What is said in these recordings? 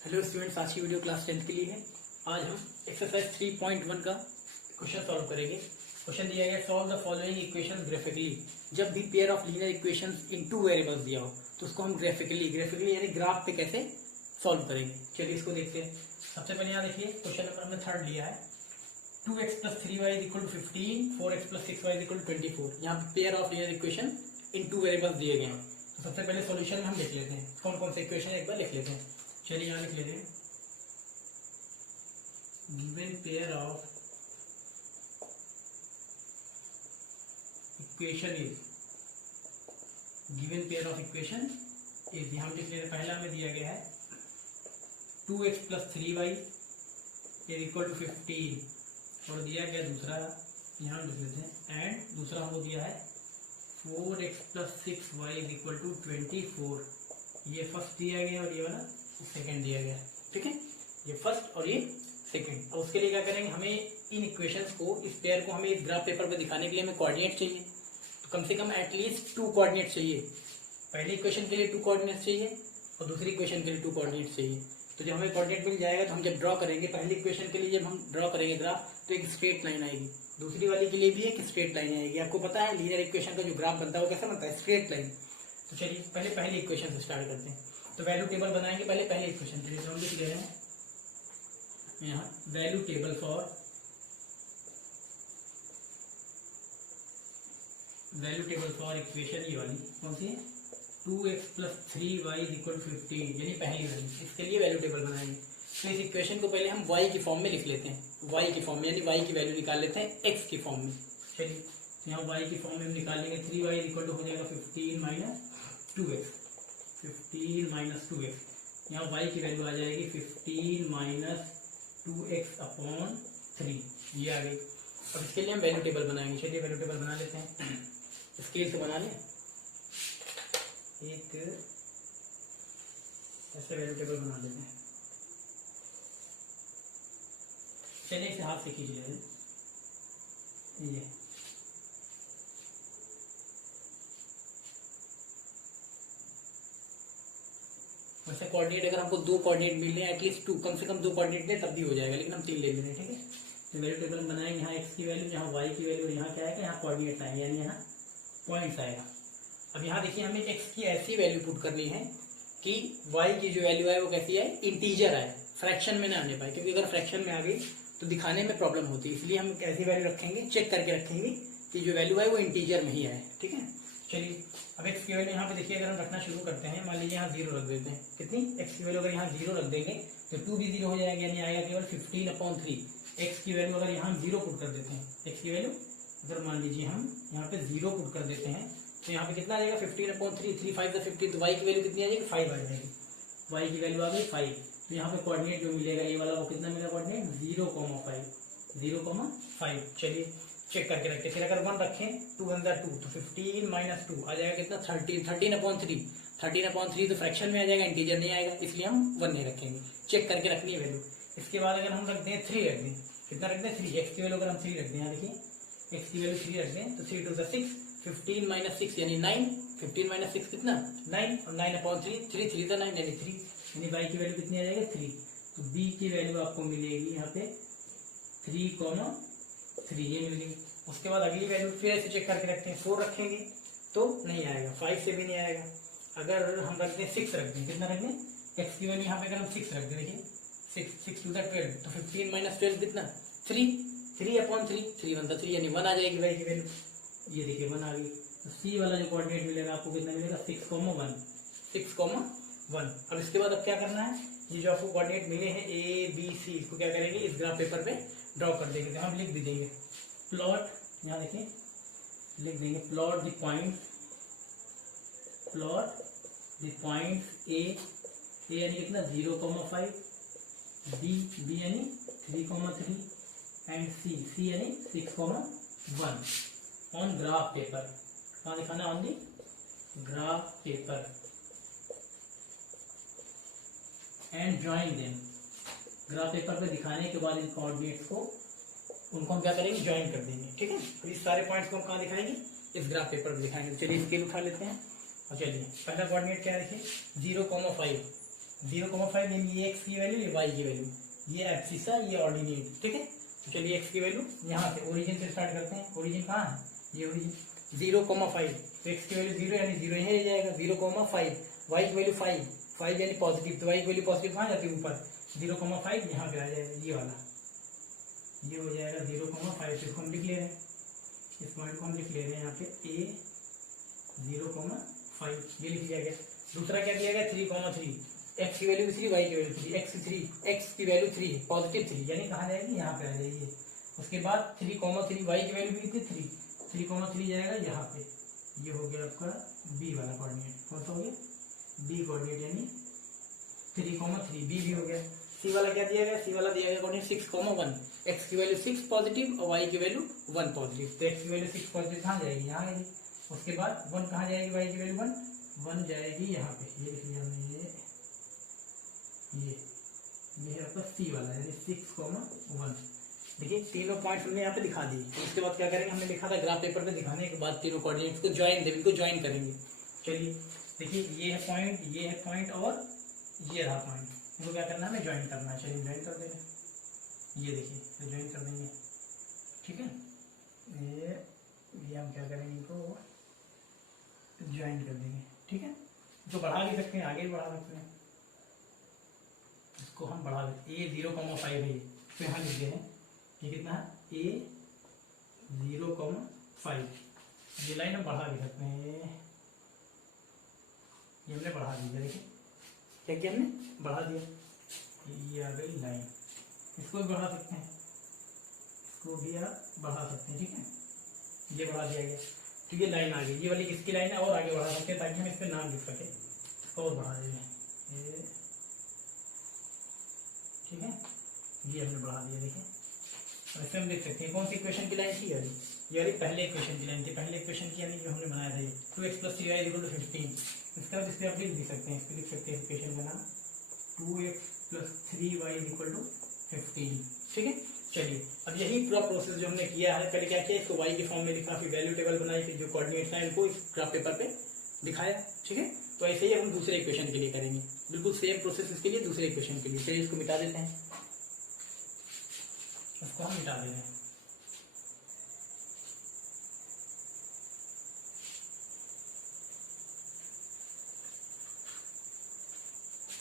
Hello students, आज की video class 10th के लिए है। आज हम एक्सरसाइज 3.1 का क्वेश्चन सॉल्व करेंगे। क्वेश्चन दिया गया, solve the following equation graphically. जब भी pair of linear equations in two variables दिया हो तो उसको हम ग्राफिकली यानी ग्राफ पे कैसे सॉल्व करेंगे। चलिए इसको देखते हैं। सबसे पहले यहाँ देखिए, क्वेश्चन नंबर हमने 3rd लिया है। 2x + 3y = 15, 4x + 6y = 24। यहाँ पे pair of linear equation in two variables दिए गए हैं। तो सबसे पहले सॉल्यूशन हम लिख लेते हैं। कौन कौन से इक्वेशन एक बार लिख लेते हैं। चलिए यहाँ लिख लेते हैं। Given pair of equation is, given pair of equation is, हम लिख लेते हैं। पहला हमें दिया गया है 2x + 3y = 15 और दिया गया दूसरा, यहाँ लिख लेते हैं, एंड दूसरा हमको दिया है 4x + 6y = 24। ये फर्स्ट दिया गया और ये वाला सेकंड दिया गया। ठीक है, ये फर्स्ट और ये सेकंड। और उसके लिए क्या करेंगे, हमें इन इक्वेशंस को, इस पेयर को हमें इस ग्राफ पेपर पे दिखाने के लिए हमें कोऑर्डिनेट चाहिए। तो कम से कम एटलीस्ट 2 कोऑर्डिनेट चाहिए। पहली इक्वेशन के लिए 2 कोऑर्डिनेट चाहिए और दूसरी इक्वेशन के लिए 2 कोऑर्डिनेट चाहिए। तो जब हमें कोऑर्डिनेट मिल जाएगा तो हम जब ड्रॉ करेंगे, पहली इक्वेशन के लिए जब हम ड्रॉ करेंगे ग्राफ, तो एक स्ट्रेट लाइन आएगी। दूसरी वाली के लिए भी एक स्ट्रेट लाइन आएगी। आपको पता है लीनियर इक्वेशन का जो ग्राफ बनता है वो कैसा बनता है, स्ट्रेट लाइन। तो चलिए पहले पहली इक्वेशन से स्टार्ट करते हैं। तो वैल्यू टेबल बनाएंगे पहले इक्वेशन के लिए। तो हम लिख रहे हैं यहाँ वैल्यू टेबल फॉर इक्वेशन, ये वाली कौन सी है, 2x + 3y = 15, यानी पहली वाली। इसके लिए वैल्यू टेबल बनाएंगे। तो इस इक्वेशन को पहले हम y की फॉर्म में लिख लेते हैं। y की फॉर्म में यानी y की वैल्यू निकाल लेते हैं x की फॉर्म में। चलिए यहाँ y की फॉर्म में हम निकाल लेंगे। 3y = हो जाएगा 15 - 2x, 15 - 2x। यहाँ y की वैल्यू आ जाएगी 15 - 2x/3, ये आ गई। अब इसके लिए हम वैल्यू टेबल बनाएंगे। चलिए वैल्यू टेबल बना लेते हैं। स्केल से बना लें एक ऐसे वैल्यू टेबल बना लेते हैं। चलिए इसे हाथ से खींच लेते हैं। ये वैसे कोऑर्डिनेट अगर हमको 2 कोऑर्डिनेट मिल रहे हैं, एटलीस्ट 2, कम से कम 2 कोऑर्डिनेट ले तब भी हो जाएगा, लेकिन हम 3 ले लेंगे। ठीक है, तो वैल्यू टेबल बनाएंगे। यहाँ x की वैल्यू, यहाँ y की वैल्यू, यहाँ क्या है, यहाँ कोऑर्डिनेट आएंगे यानी यहाँ पॉइंट्स आएगा। अब यहाँ देखिए, हमें x की ऐसी वैल्यू पुट करनी है कि y की जो वैल्यू है वो कैसी है, इंटीजर आए, फ्रैक्शन में ना आने पाए। क्योंकि अगर फ्रैक्शन में आ गई तो दिखाने में प्रॉब्लम होती है। इसलिए हम ऐसी वैल्यू रखेंगे, चेक करके रखेंगे कि जो वैल्यू है वो इंटीजर में ही आए। ठीक है, चलिए अब x की वैल्यू यहाँ पे देखिए, अगर हम रखना शुरू करते हैं, मान लीजिए यहाँ 0 रख देते हैं। कितनी, x की वैल्यू अगर यहाँ 0 रख देंगे तो 2 भी 0 हो जाएगा, यानी आएगा केवल 15/3। x की वैल्यू अगर यहाँ 0 पुट कर देते हैं, x की वैल्यू अगर मान लीजिए हम यहाँ पे 0 पुट कर देते हैं तो यहाँ पे कितना आ जाएगा, 15/3, 3 5 15। तो y की वैल्यू कितनी आ जाएगी, 5 आ जाएगी। y की वैल्यू आ गई 5। तो यहाँ पे कोऑर्डिनेट जो मिलेगा ये वाला, वो कितना मिलेगा कोऑर्डिनेट, 0,5। चलिए चेक करके रखते। फिर अगर 1 रखें, 2 × 2, तो 15 - 2 आ जाएगा कितना, 13। 13/3, 13/3 तो फ्रैक्शन में आ जाएगा, इंटीजर नहीं आएगा, इसलिए हम 1 नहीं रखेंगे। चेक करके रखनी है वैल्यू। इसके बाद अगर हम रख दें 3 रख दें, कितना रख दें, 3। x की वैल्यू अगर हम 3 रख दें, यहाँ देखिए x की वैल्यू 3 रख दें तो 3 × 2 = 6, 15 - 6 यानी 9। 15 - 6 कितना, 9, और 9/3, 3 3 तो 9 यानी 3, यानी y की वैल्यू कितनी आ जाएगी, 3। तो b की वैल्यू आपको मिलेगी यहाँ पे 3,3, ये मिल गई। उसके बाद अगली वैल्यू फिर ऐसे चेक करके रखते हैं। 4 रखेंगे तो नहीं आएगा, 5 से भी नहीं आएगा। अगर हम रख दें 6 रख दें, कितना रख दें, x की वैल्यू यहाँ पे अगर हम 6 रख दें, देखिए 6 × 2 = 12, तो 15 - 12 कितना, 3। 3/3, 3 × 1 = 3, यानी 1 आ जाएगी y की वैल्यू। ये देखिए 1 आ गई। तो c वाला जो कोऑर्डिनेट मिलेगा आपको कितना मिलेगा, 6,1, 6,1। अब इसके बाद अब क्या करना है, ये जो आपको कोऑर्डिनेट मिले हैं a b c, इसको क्या करेंगे, इस ग्राफ पेपर पे ड्रॉ कर देंगे। हम लिख भी देंगे प्लॉट, यहाँ देखिए लिख देंगे प्लॉट द पॉइंट a यानी कितना, 0,5, b यानी 3,3 एंड c यानी 6,1 ऑन ग्राफ पेपर। कहाँ दिखाना, on the graph paper, and join them. Graph paper पे दिखाने के बाद इन कोऑर्डिनेट्स को, उनको हम क्या करेंगे, ज्वाइन कर देंगे। ठीक है, तो इस सारे पॉइंट्स को हम कहाँ दिखाएंगे, इस ग्राफ पेपर पे दिखाएंगे। चलिए स्केल उठा लेते हैं और चलिए पहला कोऑर्डिनेट क्या है, देखिए 0,5। 0,5 यानी ये एक्स की वैल्यू, ये वाई की वैल्यू, ये एब्सिसा, ये ऑर्डिनेट, ठीक है। तो चलिए एक्स की वैल्यू यहाँ से ओरिजिन से स्टार्ट करते हैं। ओरिजिन कहाँ है, ये ओरिजिन 0,5, तो एक्स की वैल्यू 0 यानी 0 यहीं रह जाएगा, 0,5, वाई की वैल्यू 5 यानी पॉजिटिव, तो वाई की वैल्यू पॉजिटिव कहाँ जाती है ऊपर, 0,5 यहाँ पे आ जाएगा, ये वाला, ये हो जाएगा 0,5। इसको हम लिख ले रहे हैं, इस पॉइंट को हम लिख ले रहे हैं यहाँ पे ए 0,5, ये लिख लिया गया। दूसरा क्या दिया गया 3,3, एक्स की वैल्यू 3, वाई की वैल्यू 3, एक्स की वैल्यू 3 है, पॉजिटिव 3 यानी कहाँ जाएगी, यहाँ पे आ जाएगी। उसके बाद 3,3, वाई की वैल्यू भी कितनी 3,3 जाएगा यहाँ पे, ये हो गया आपका बी वाला कोऑर्डिनेट। कौन सा हो गया, बी कोऑर्डिनेट, यानी 3,3 बी हो गया। सी वाला क्या दिया गया, सी वाला दिया गया कोऑर्डिनेट 6,1, एक्स की वैल्यू 6 पॉजिटिव और वाई की वैल्यू 1 पॉजिटिव, तो एक्स की वैल्यू 6 पॉजिटिव कहाँ जाएगी, यहाँ आएगी। उसके बाद 1 कहाँ जाएगी, वाई की वैल्यू 1 जाएगी यहाँ पे, ये लिख लिया हमने, ये है आपका सी वाला, यानी 6,1। देखिए तीनों पॉइंट्स हमने यहाँ पे दिखा दिए। तो इसके बाद क्या करेंगे, हमने लिखा था ग्राफ पेपर पे दिखाने के बाद तीनों कोऑर्डिनेट्स को ज्वाइन करेंगे। चलिए देखिए, ये है पॉइंट और ये रहा पॉइंट, इनको क्या करना है, हमें ज्वाइन करना है। चलिए ज्वाइन कर देंगे, ये देखिए तो ज्वाइन कर देंगे, ठीक है। ये हम क्या करेंगे, इनको ज्वाइन कर देंगे, ठीक है। तो बढ़ा भी सकते हैं, आगे भी बढ़ा सकते हैं, इसको हम बढ़ा देते हैं। ए 0,5 है ये, तो यहाँ लिख हैं, ये कितना है, ए 0,5, ये लाइन हम बढ़ा भी सकते हैं, ये हमने बढ़ा दिया, देखिए क्या किया हमने, बढ़ा दिया, ये आ गई लाइन। इसको भी बढ़ा सकते हैं, इसको भी आप बढ़ा सकते हैं, ठीक है, ये बढ़ा दिया गया। तो ये लाइन आ गई, ये वाली किसकी लाइन है, और आगे बढ़ा सकते हैं ताकि हम इस पर नाम लिख सके, इसको और बढ़ा देंगे, ये ठीक है, ये हमने बढ़ा दिया, देखिए। और इससे हम देख सकते हैं कौन सी इक्वेशन की लाइन थी, यानी पहले इक्वेशन की लाइन थी, पहले इक्वेशन की, यानी जो हमने बनाया था ये 2x + 3y = 15। इसका अब इस पर आप लिख सकते हैं, इस पर लिख सकते हैं इक्वेशन का नाम 2x + 3y = 15, ठीक है। चलिए अब यही पूरा प्रोसेस जो हमने किया है, पहले क्या किया, इसको y के फॉर्म में लिखा, फिर वैल्यू टेबल बनाई, फिर जो कोऑर्डिनेट्स हैं इनको इस ग्राफ पेपर पे दिखाया, ठीक है। तो ऐसे ही हम दूसरे इक्वेशन के लिए करेंगे, बिल्कुल सेम प्रोसेस इसके लिए, दूसरे इक्वेशन के लिए। चलिए इसको मिटा देते हैं, इसको हम मिटा दे रहे हैं।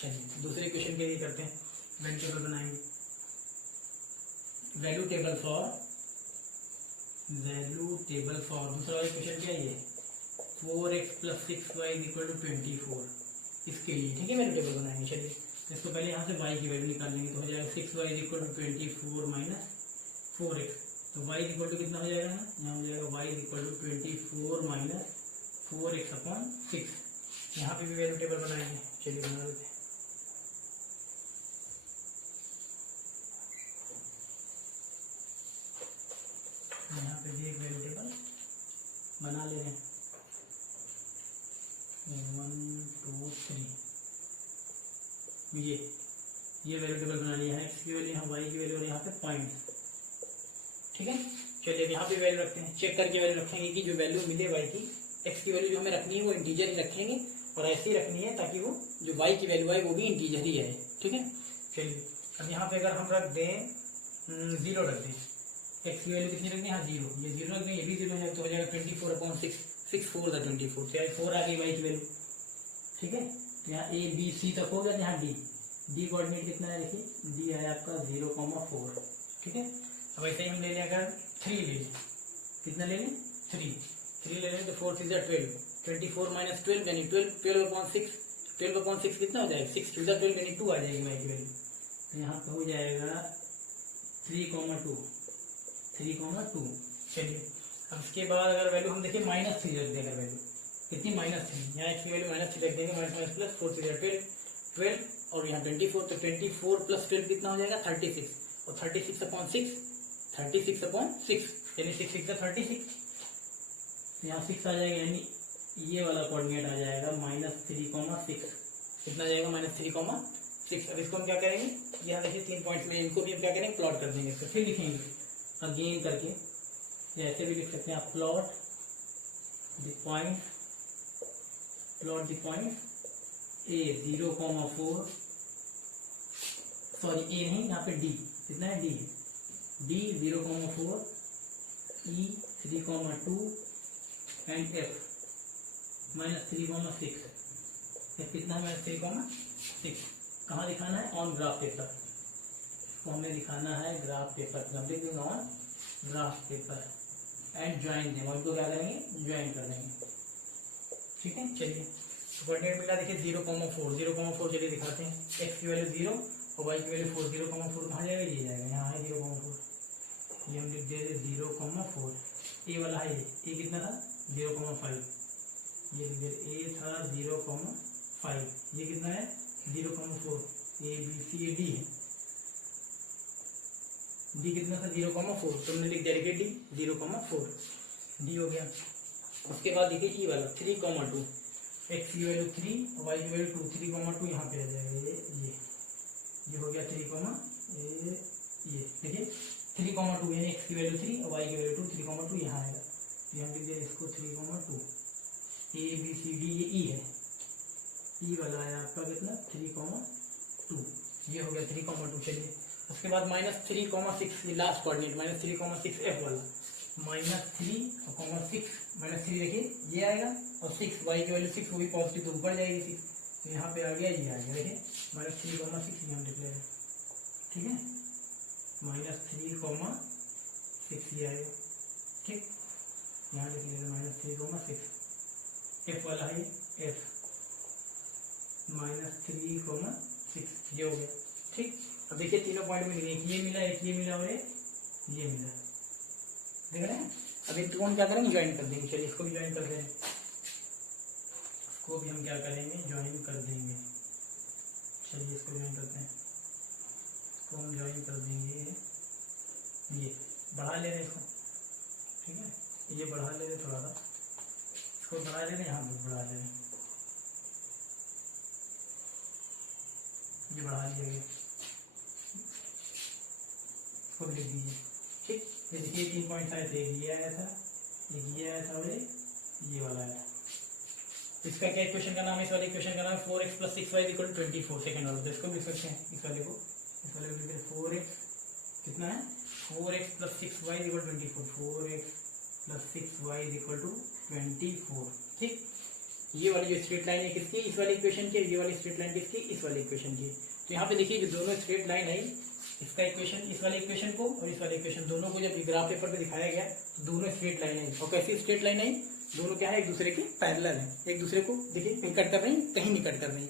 चलिए दूसरे इक्वेशन के लिए करते हैं, वैल्यू टेबल बनाएंगे, वैल्यू टेबल फॉर दूसरा वाला इक्वेशन क्या है, 4x + 6y = 24, इसके लिए, ठीक है, वैल्यू टेबल बनाएंगे। चलिए इसको पहले यहाँ से y की वैल्यू निकाल लेंगे, तो हो जाएगा 6y = 24 - 4x, तो y = कितना हो जाएगा, यहाँ हो जाएगा y = 24 - 4x/6, यहाँ पे भी वैल्यू टेबल बनाएंगे। चलिए बना देते हैं, यहाँ पे भी एक वैल्यू टेबल बना ले रहे हैं, 1 2 3, ये वैल्यू टेबल बना लिया है, एक्स की वैल्यू, यहाँ वाई की वैल्यू, और यहाँ पे पॉइंट, ठीक है। चलिए यहाँ पे वैल्यू रखते हैं, चेक करके वैल्यू रखेंगे कि जो वैल्यू मिले वाई की, एक्स की वैल्यू जो हमें रखनी है वो इंटीजर ही रखेंगे, और ऐसी रखनी है ताकि वो जो वाई की वैल्यू आए वो भी इंटीजर ही आए, ठीक है। चलिए अब यहाँ पे अगर हम रख दें 0 रख दें, एक्स की वैल्यू कितनी रखनी है, हाँ 0, ये 0 रख दें, ये भी 0 है, तो हो जाएगा 24/6, 6 4 = 24, तो यहाँ 4 आ गई वाई की वैल्यू, ठीक है। तो यहाँ ए बी सी तक हो गया, यहाँ डी कोऑर्डिनेट कितना है, देखिए डी है आपका 0,4, ठीक है। अब ऐसे ही हम ले लें, अगर 3 ले लें, कितना ले लें, 3 ले लें, तो 4 3 12, 24 - 12 यानी 12/6, 12/6 कितना हो जाएगा, 6 2 12 यानी 2 आ जाएगी वाई की वैल्यू, तो यहाँ पे हो जाएगा 3,2। चलिए अब इसके बाद अगर वैल्यू हम देखिए -3 रख दें, अगर वैल्यू कितनी, -3, यहाँ एक्स की वैल्यू -3 रख देंगे, माइनस प्लस 4 3 12, और यहाँ 24, तो 24 + 12 कितना हो जाएगा, 36, और 36/6 यानी 6 6 36, यहाँ 6 आ जाएगा, यानी ये वाला कोऑर्डिनेट आ जाएगा -3,6, कितना जाएगा, -3,6। अब इसको हम क्या करेंगे, यहाँ देखिए 3 पॉइंट्स में, इनको भी हम क्या करेंगे, प्लॉट कर देंगे, तो फिर लिखेंगे अगेन करके, ऐसे भी लिख सकते हैं आप, plot the point A 0,4 sorry A नहीं, यहाँ पे डी कितना है, डी है, D 0,4, E 3,2 and F -3,6। F कितना है, -3,6। कहाँ दिखाना है, ऑन ग्राफ पेपर, इसको हमें दिखाना है graph paper, on graph paper and join देंगे, इनको क्या करेंगे, ज्वाइन कर देंगे। ठीक है, चलिए तो कोऑर्डिनेट मिला, देखिए 0,4 चलिए दिखाते हैं। एक्स की वैल्यू 0 और वाई की वैल्यू 4, 0,4 कहाँ जाएगा, ये जाएगा, यहाँ है 0,4, ये हम लिख दे 0,4। ए वाला है, ये कितना था 0,5, ये लिख दे ए था 0,5, ये कितना है 0,4, ए बी सी डी है, डी कितना था 0,4, तुमने लिख दिया डी 0,4, डी हो गया। उसके बाद देखिए ई वाला 3,2, एक्स की वैल्यू 3 और वाई की वैल्यू 2, 3,2 यहाँ पे रह जाएगा, ये हो गया 3, ये देखिए 3,2 यानी एक्स की वैल्यू 3 और वाई की वैल्यू 2, 3,2 यहाँ आएगा, तो यहाँ लिख दिया इसको 3,2, ए बी सी डी, ये ई है, ई वाला है आपका कितना 3,2, ये हो गया 3,2। चलिए उसके बाद -3,6 ये लास्ट कोऑर्डिनेट, -3,6 एफ वाला, -3,6 -3 देखिए ये आएगा और 6 वाई की वैल्यू 6, वो भी पॉजिटिव तो ऊपर जाएगी 6, तो यहाँ पे आ गया, ये आ गया, देखिए -3,6 यहाँ लिख लेंगे। ठीक है, -3,6 ये आएगा, ठीक, यहाँ लिख लेंगे -3,6, एफ वाला है एफ -3,6, ये हो गया। ठीक, अब देखिए तीनों पॉइंट में एक ये मिला, एक ये मिला और एक ये मिला, देख रहे हैं। अब इन दोनों क्या करेंगे, ज्वाइन कर देंगे। चलिए इसको भी ज्वाइन कर देंगे, इसको भी हम क्या करेंगे, ज्वाइन कर देंगे। चलिए इसको ज्वाइन करते हैं, इसको हम ज्वाइन कर देंगे, ये बढ़ा ले रहे हैं इसको, ठीक है, ये बढ़ा ले रहे थोड़ा सा, इसको बढ़ा ले रहे, यहाँ पर बढ़ा ले रहे, ये बढ़ा लिया गया, इसको लिख दीजिए। ठीक, ये देखिए 3 पॉइंट आए थे, एक ये आया था, एक ये आया था और ये वाला आया था। इसका क्या इक्वेशन का नाम है, इस वाले इक्वेशन का नाम है 4x + 6y = 24, सेकंड वाला, तो इसको लिख सकते हैं, इस वाले को 4x कितना है, 4x + 6y = 24, 4x + 6y = 24। ठीक, ये वाली जो स्ट्रेट लाइन है किसकी, इस वाली इक्वेशन की, ये वाली स्ट्रेट लाइन किसकी, इस वाली इक्वेशन की। तो यहाँ पे देखिए जो दोनों स्ट्रेट लाइन है, इसका इक्वेशन, इस वाले इक्वेशन को और इस वाले इक्वेशन दोनों को जब ग्राफ पेपर पे दिखाया गया तो दोनों स्ट्रेट लाइन है। और कैसी स्ट्रेट लाइन है, दोनों क्या है, एक दूसरे के पैरेलल है, एक दूसरे को देखिए कहीं कट कर रही, कहीं नहीं कट कर रही,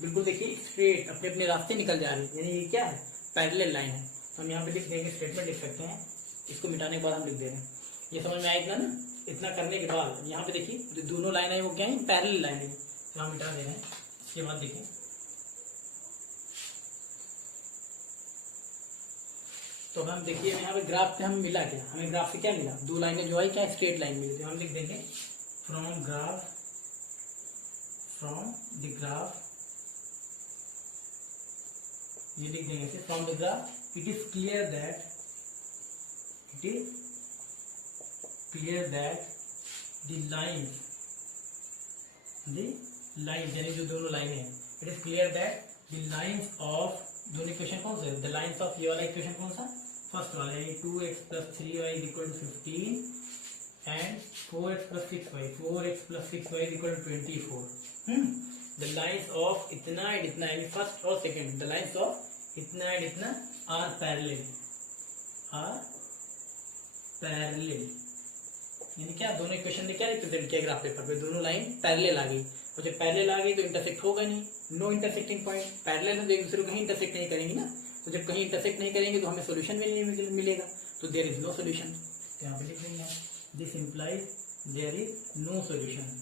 बिल्कुल देखिए स्ट्रेट अपने अपने रास्ते निकल जा रही है, यानी ये क्या है, पैरेलल लाइन है। तो हम यहाँ पे लिख देंगे, स्टेटमेंट लिख सकते हैं, इसको मिटाने के बाद हम लिख दे रहे हैं, ये समझ में आएगा ना। इतना करने के बाद यहाँ पे देखिए जो दोनों लाइन है वो क्या है, पैरेलल लाइन है, तो हम मिटा दे रहे हैं। इसके बाद देखिए तो हम देखिए यहाँ पे ग्राफ पे हम मिला क्या, हमें ग्राफ से क्या मिला, दो लाइनें जो है क्या, स्ट्रेट लाइन मिली, तो हम लिख देंगे फ्रॉम द ग्राफ, ये लिख देंगे इसे, from the graph it is clear that the lines यानी जो दोनों लाइनें हैं, it is clear that the lines of, दोनों इक्वेशन कौन सा है, द लाइन्स ऑफ, ये वाला इक्वेशन कौन सा, फर्स्ट वाला है 2x + 3y = 15 and 4x + 6y = 24। The lines of इतना एंड इतना, यानी फर्स्ट और सेकंड, द लाइन्स ऑफ इतना एंड इतना आर पैरेलल, यानी क्या, दोनों इक्वेशन ने क्या रिप्रेजेंट किया ग्राफ पेपर पे, दोनों लाइन पैरेलल आ गई, और जब पैरेलल आ गई तो इंटरसेक्ट होगा नहीं, नो इंटरसेक्टिंग पॉइंट, पैरेलल है तो एक दूसरे को कहीं इंटरसेक्ट नहीं करेंगे ना, तो जब कहीं इंटरसेक्ट नहीं करेंगे तो हमें सोल्यूशन भी नहीं मिलेगा, तो देयर इज नो सोल्यूशन। तो यहाँ पे लिख देंगे, this implies there is no solution,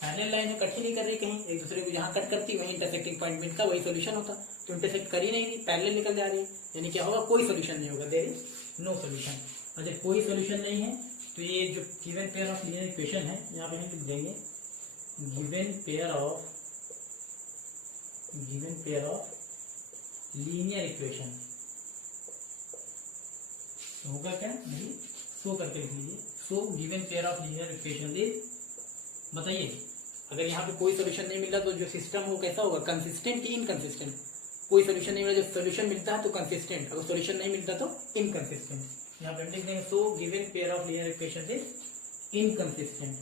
parallel line में कट ही नहीं कर रही, कहीं एक दूसरे को जहाँ कट करती वहीं इंटरसेक्टिंग पॉइंट मिलता, वही सोल्यूशन होता, तो इंटरसेक्ट कर ही नहीं रही, पैरेलल निकल जा रही है, यानी क्या होगा, कोई सोल्यूशन नहीं होगा, देयर इज नो सोल्यूशन। और जब कोई सोल्यूशन नहीं है तो ये जो given pair of linear equation है, यहाँ पे हम लिख देंगे given pair of linear equation, होगा क्या, नहीं, शो करके लिख लीजिए, show given pair of linear equation is, बताइए अगर यहाँ पे कोई सोल्यूशन नहीं मिल रहा तो जो सिस्टम वो कैसा होगा, कंसिस्टेंट कि इनकंसिस्टेंट। कोई सोल्यूशन नहीं मिला, जब सोल्यूशन मिलता है तो कंसिस्टेंट, अगर सोल्यूशन नहीं मिलता तो इनकंसिस्टेंट। यहाँ पे हम लिख देंगे so given pair of linear equation is inconsistent,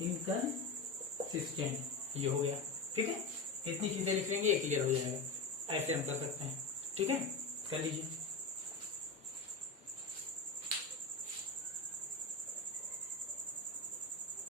inconsistent, ये हो गया। ठीक है, इतनी चीजें लिख लेंगे, ये क्लियर हो जाएगा। ऐसे हम कर सकते हैं। ठीक है, कर लीजिए।